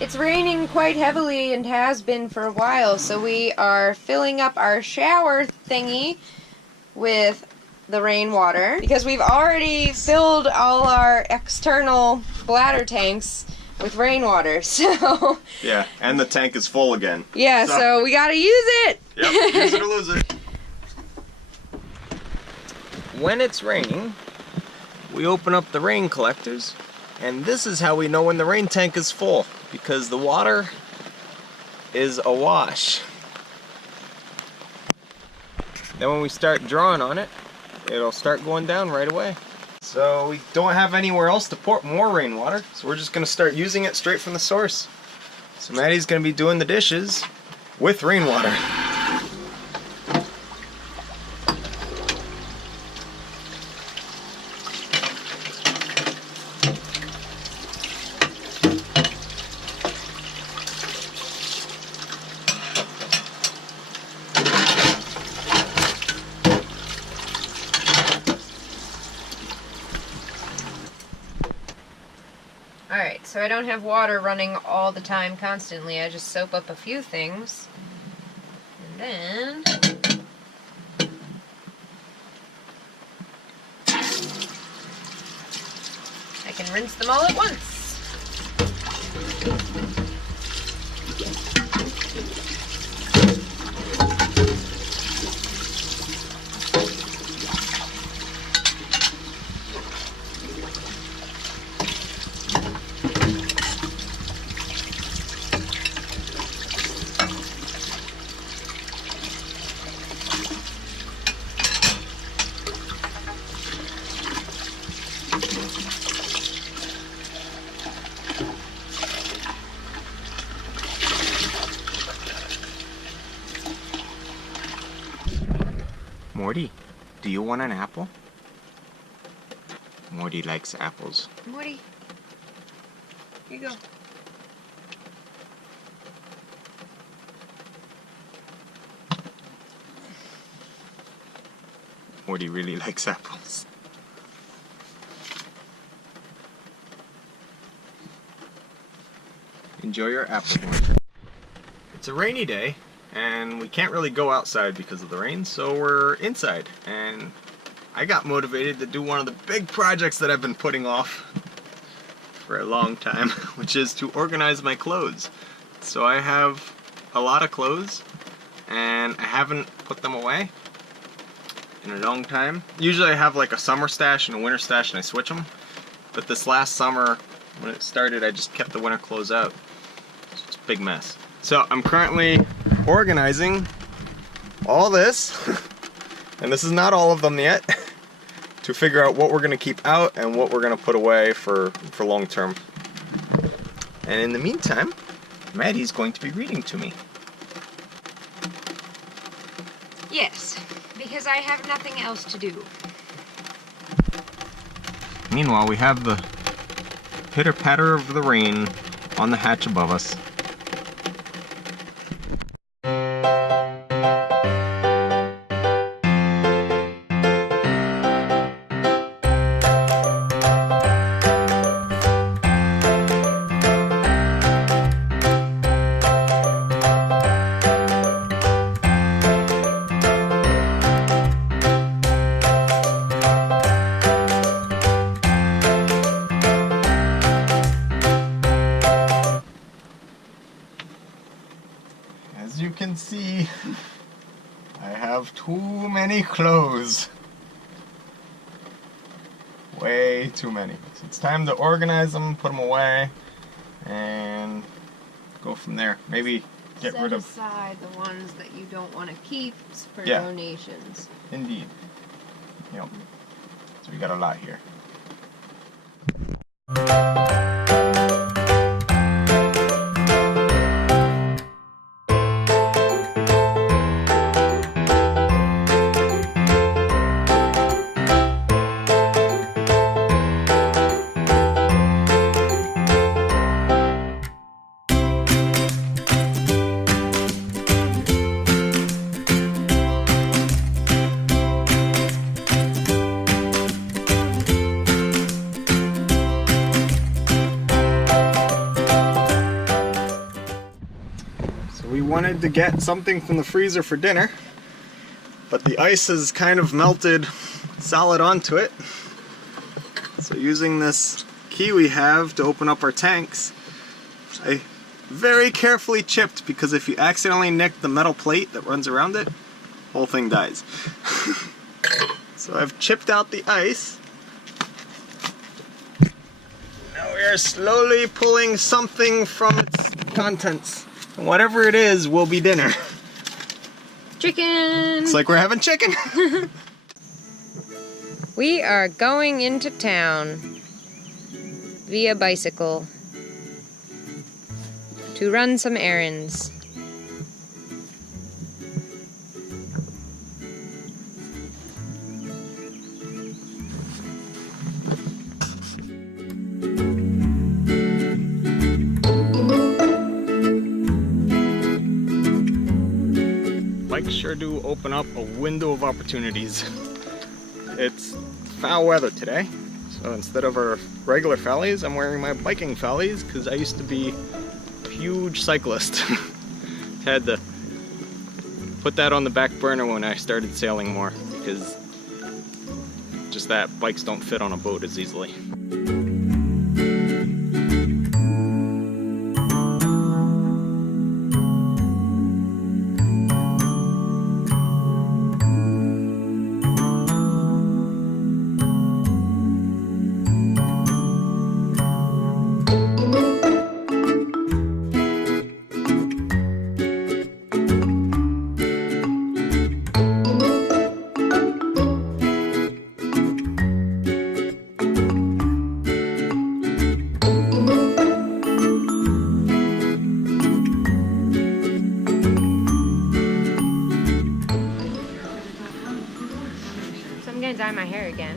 It's raining quite heavily and has been for a while, so we are filling up our shower thingy with the rainwater because we've already filled all our external bladder tanks with rainwater, so... Yeah, and the tank is full again. Yeah, so we gotta use it! Yep, use it or lose it. When it's raining, we open up the rain collectors, and this is how we know when the rain tank is full, because the water is awash. Then when we start drawing on it, it'll start going down right away. So we don't have anywhere else to pour more rainwater, so we're just going to start using it straight from the source. So Maddie's going to be doing the dishes with rainwater. Alright, so I don't have water running all the time constantly. I just soap up a few things. And then... I can rinse them all at once. Morty, do you want an apple? Morty likes apples. Morty, here you go. Morty really likes apples. Enjoy your apple, Morty. It's a rainy day, and we can't really go outside because of the rain, so we're inside. And I got motivated to do one of the big projects that I've been putting off for a long time, which is to organize my clothes. So I have a lot of clothes, and I haven't put them away in a long time. Usually I have like a summer stash and a winter stash, and I switch them. But this last summer, when it started, I just kept the winter clothes out. It's just a big mess. So I'm currently organizing all this, and this is not all of them yet, to figure out what we're going to keep out and what we're going to put away for long term. And in the meantime, Maddie's going to be reading to me. Yes, because I have nothing else to do. Meanwhile, we have the pitter-patter of the rain on the hatch above us. As you can see, I have too many clothes. Way too many. So it's time to organize them, put them away, and go from there. Maybe get rid of... Set aside the ones that you don't want to keep for Yeah. donations. Indeed. Yep. So we got a lot here. wanted to get something from the freezer for dinner, but the ice has kind of melted solid onto it. So using this key we have to open up our tanks, I very carefully chipped, because if you accidentally nick the metal plate that runs around it, whole thing dies. So I've chipped out the ice. Now we are slowly pulling something from its contents. And whatever it is will be dinner. Chicken! It's like we're having chicken. We are going into town via bicycle to run some errands. Bikes sure do open up a window of opportunities. It's foul weather today, so instead of our regular fallies, I'm wearing my biking fallies because I used to be a huge cyclist. Had to put that on the back burner when I started sailing more, because just that, bikes don't fit on a boat as easily. I'm gonna dye my hair again,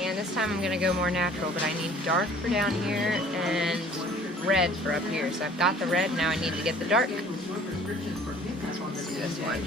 and this time I'm gonna go more natural, but I need dark for down here and red for up here. So I've got the red, now I need to get the dark. Let's do this one.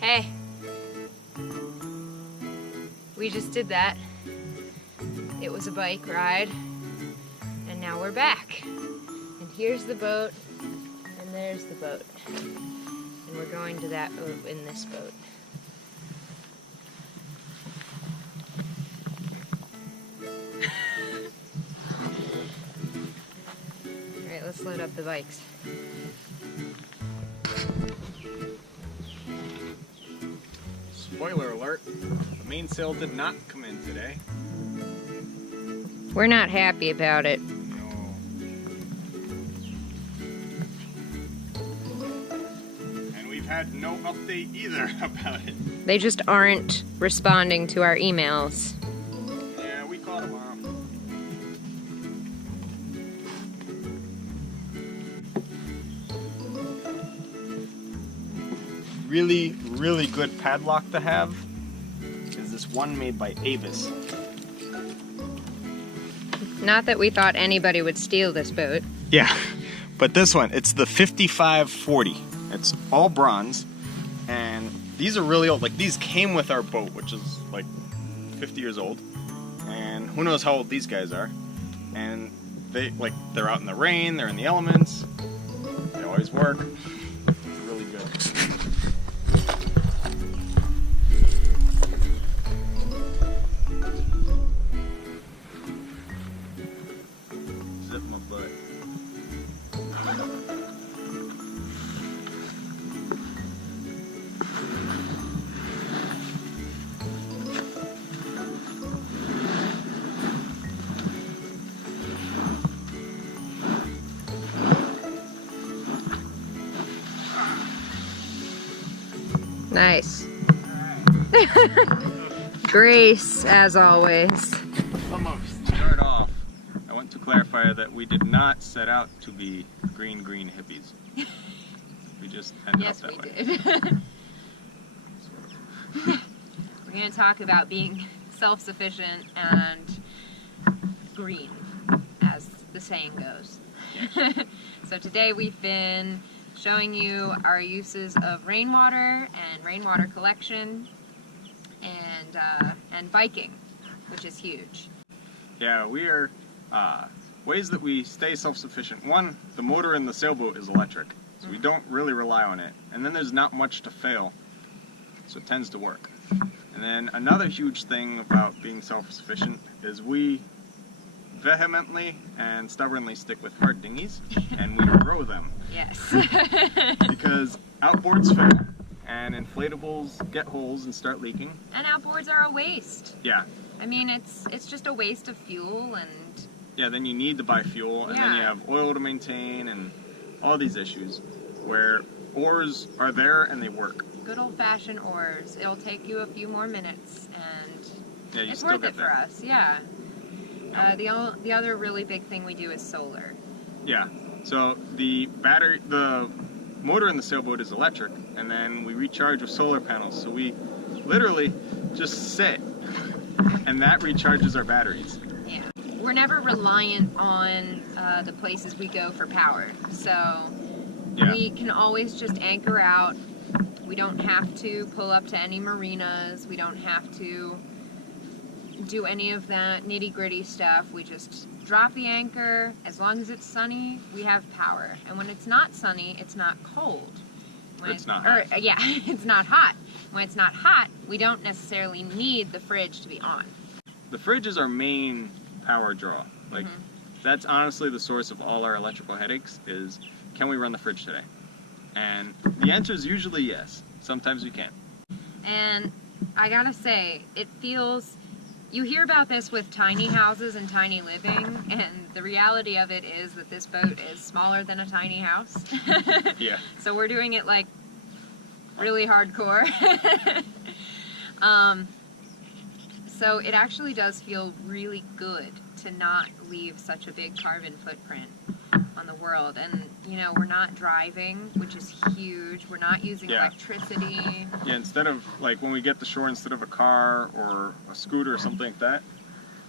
Hey, we just did that. It was a bike ride, and now we're back. And here's the boat, and there's the boat. And we're going to that boat in this boat. Alright, let's load up the bikes. Spoiler alert, the mainsail did not come in today. We're not happy about it. No. And we've had no update either about it. They just aren't responding to our emails. Yeah, we caught them off. Really, really good padlock to have is this one made by Avis. Not that we thought anybody would steal this boat. Yeah, but this one, it's the 5540. It's all bronze, and these are really old. Like, these came with our boat, which is like 50 years old, and who knows how old these guys are. And they're out in the rain, they're in the elements, they always work. It's really good. Nice. Grace, as always. Almost. To start off, I want to clarify that we did not set out to be green hippies. We just ended up that way. Yes, we did. We're going to talk about being self-sufficient and green, as the saying goes. So today we've been showing you our uses of rainwater and rainwater collection and biking, which is huge. Yeah, we are ways that we stay self-sufficient. One, the motor in the sailboat is electric, so we don't really rely on it. And then there's not much to fail, so it tends to work. And then another huge thing about being self-sufficient is we vehemently and stubbornly stick with hard dinghies, and we row them. Yes. Because outboards fail, and inflatables get holes and start leaking. And outboards are a waste. Yeah. I mean, it's just a waste of fuel, and yeah, then you need to buy fuel, and then you have oil to maintain, and all these issues, where oars are there and they work. Good old-fashioned oars. It'll take you a few more minutes, and yeah, it's worth it for us. Yeah. The other really big thing we do is solar. Yeah. So the motor in the sailboat is electric, and then we recharge with solar panels. So we literally just sit, and that recharges our batteries. Yeah. We're never reliant on the places we go for power. So we can always just anchor out. We don't have to pull up to any marinas. We don't have to do any of that nitty-gritty stuff. We just drop the anchor. As long as it's sunny, we have power. And when it's not sunny, it's not cold. When it's not hot. Yeah, it's not hot. When it's not hot, we don't necessarily need the fridge to be on. The fridge is our main power draw. Like, that's honestly the source of all our electrical headaches is, can we run the fridge today? And the answer is usually yes. Sometimes we can't. And I gotta say, it feels... You hear about this with tiny houses and tiny living, and the reality of it is that this boat is smaller than a tiny house. Yeah. So we're doing it like really hardcore. So it actually does feel really good to not leave such a big carbon footprint on the world. And you know, we're not driving, which is huge. We're not using electricity. Yeah, instead of, like, when we get to shore, instead of a car or a scooter or something like that,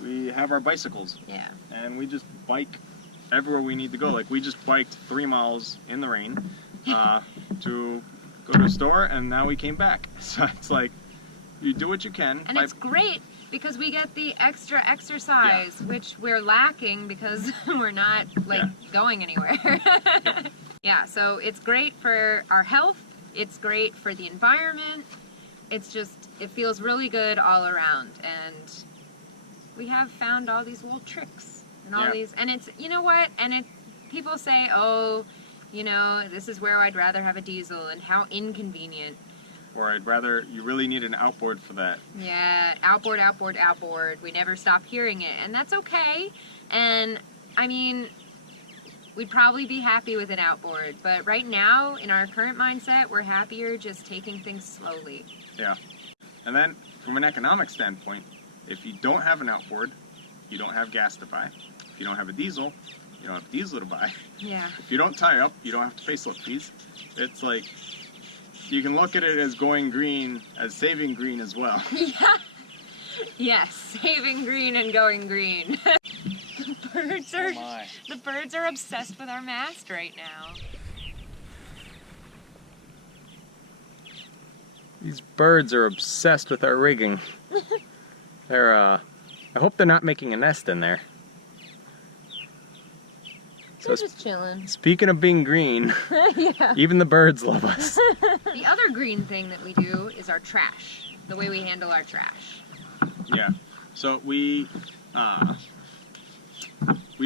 we have our bicycles. Yeah. And we just bike everywhere we need to go. Like, we just biked 3 miles in the rain to go to a store, and now we came back. So it's like, you do what you can. And it's great because we get the extra exercise, which we're lacking because we're not, like, going anywhere. Yeah, so it's great for our health. It's great for the environment. It's just, it feels really good all around. And we have found all these little tricks and all these, and it's, you know what? And people say, oh, you know, this is where I'd rather have a diesel, and how inconvenient. Or you really need an outboard for that. Yeah, outboard, outboard, outboard. We never stop hearing it, and that's okay. And, I mean, we'd probably be happy with an outboard, but right now, in our current mindset, we're happier just taking things slowly. Yeah. And then, from an economic standpoint, if you don't have an outboard, you don't have gas to buy. If you don't have a diesel, you don't have diesel to buy. Yeah. If you don't tie up, you don't have to pay slip fees. It's like, you can look at it as going green, as saving green as well. Yeah. Yes, saving green and going green. The birds are obsessed with our mast right now. These birds are obsessed with our rigging. I hope they're not making a nest in there. They're just chilling. Speaking of being green, even the birds love us. The other green thing that we do is our trash, the way we handle our trash. Yeah, so we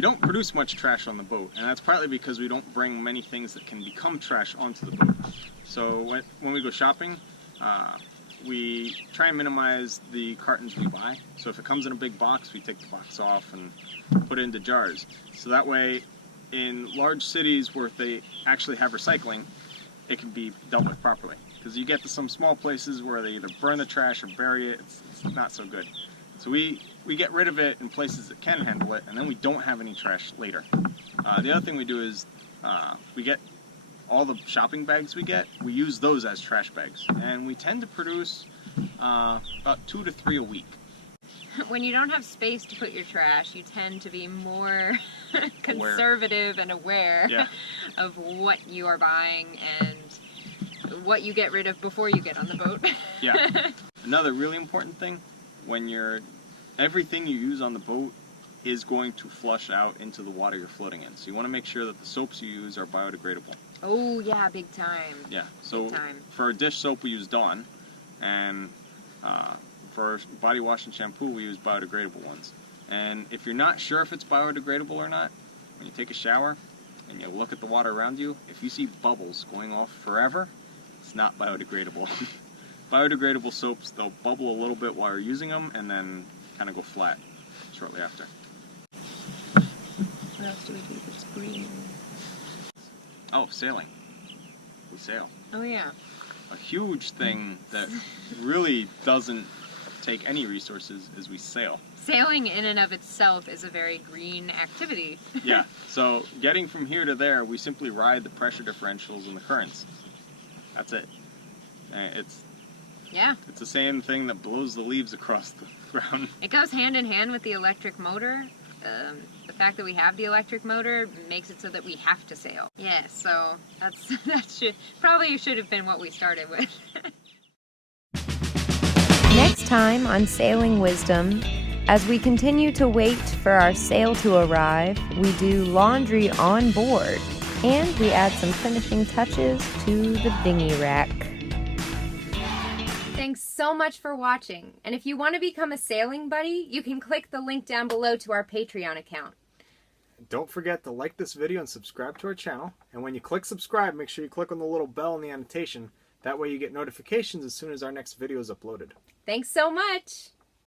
don't produce much trash on the boat, and that's partly because we don't bring many things that can become trash onto the boat. So when we go shopping, we try and minimize the cartons we buy. So if it comes in a big box, we take the box off and put it into jars. So that way, in large cities where they actually have recycling, it can be dealt with properly. Because you get to some small places where they either burn the trash or bury it, it's not so good. So we get rid of it in places that can handle it, and then we don't have any trash later. The other thing we do is we get all the shopping bags we use those as trash bags. And we tend to produce about 2 to 3 a week. When you don't have space to put your trash, you tend to be more conservative and aware of what you are buying and what you get rid of before you get on the boat. Yeah. Another really important thing, everything you use on the boat is going to flush out into the water you're floating in. So you want to make sure that the soaps you use are biodegradable. Oh yeah, big time. Yeah. So for a dish soap we use Dawn, and for body wash and shampoo we use biodegradable ones. And if you're not sure if it's biodegradable or not, when you take a shower and you look at the water around you, if you see bubbles going off forever, it's not biodegradable. Biodegradable soaps, they'll bubble a little bit while you're using them and then kind of go flat shortly after. What else do we do that's green? Oh, sailing. We sail. Oh yeah. A huge thing that really doesn't take any resources is we sail. Sailing in and of itself is a very green activity. Yeah, so getting from here to there, we simply ride the pressure differentials and the currents. That's it. It's the same thing that blows the leaves across the ground. It goes hand in hand with the electric motor. The fact that we have the electric motor makes it so that we have to sail. Yeah, so that probably should have been what we started with. Next time on Sailing Wisdom, as we continue to wait for our sail to arrive, we do laundry on board, and we add some finishing touches to the dinghy rack. Thanks so much for watching, and if you want to become a sailing buddy, you can click the link down below to our Patreon account. Don't forget to like this video and subscribe to our channel, and when you click subscribe, make sure you click on the little bell in the annotation. That way you get notifications as soon as our next video is uploaded. Thanks so much!